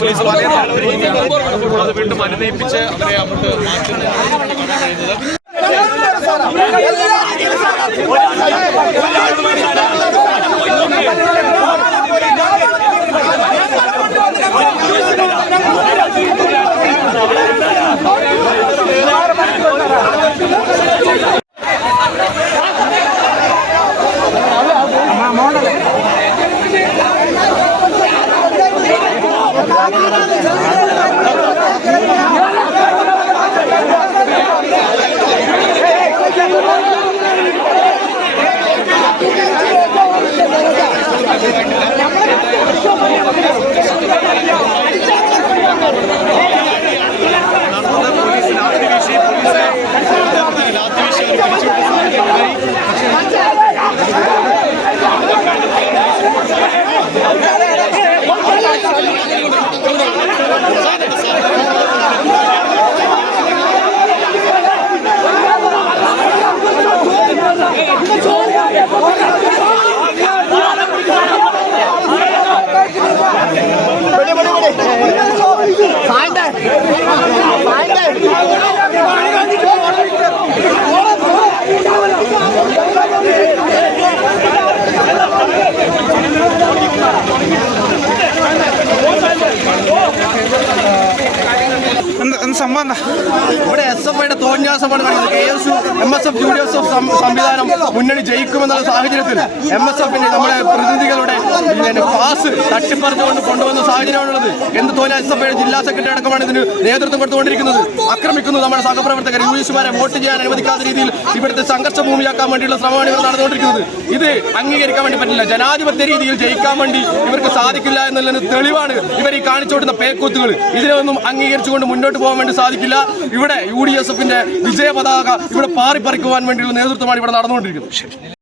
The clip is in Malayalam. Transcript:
പോലീസ് അത് വീണ്ടും അനുനയിപ്പിച്ച് അവരെ അങ്ങോട്ട് മാറ്റുന്നത്. ഇവിടെ SFIയുടെ തോന്നിയാസമാണ് കാണിക്കുന്നത്. KSU MSF ജൂനിയേഴ്സ് ഓഫ് സംവിധാനം മുന്നണി ജയിക്കുമെന്നുള്ള സാഹചര്യത്തിൽ MSFന്റെ നമ്മുടെ പ്രതിനിധികളുടെ പാസ് തട്ടിപ്പറിച്ചുകൊണ്ട് കൊണ്ടുവന്ന സാഹചര്യമാണുള്ളത്. എന്ത് തോന്നിയ SFIയുടെ ജില്ലാ സെക്രട്ടറി അടക്കമാണ് ഇതിന് നേതൃത്വം കൊടുത്തുകൊണ്ടിരിക്കുന്നത്. ആക്രമിക്കുന്നു നമ്മുടെ സഹപ്രവർത്തകർ യൂണിയന്മാരെ വോട്ട് ചെയ്യാൻ അനുവദിക്കാത്ത രീതിയിൽ ഇവിടുത്തെ സംഘർഷ ഭൂമിയാക്കാൻ വേണ്ടിയുള്ള ശ്രമമാണ് ഇവർ നടന്നുകൊണ്ടിരിക്കുന്നത്. ഇത് അംഗീകരിക്കാൻ വേണ്ടി പറ്റില്ല. ജനാധിപത്യ രീതിയിൽ ജയിക്കാൻ വേണ്ടി ഇവർക്ക് സാധിക്കില്ല എന്നുള്ളതിന് തെളിവാണ് ഇവർ ഈ കാണിച്ചുകൊടുക്കുന്ന പേക്കൂത്തുകൾ. ഇതിനൊന്നും അംഗീകരിച്ചുകൊണ്ട് മുന്നോട്ട് പോകാൻ വേണ്ടി സാധിക്കില്ല. ഇവിടെ UDSFന്റെ വിജയ പതാക ഇവിടെ പാറിപ്പറിക്കുവാൻ വേണ്ടിയുള്ള നേതൃത്വമാണ് ഇവിടെ നടന്നുകൊണ്ടിരിക്കുന്നത്.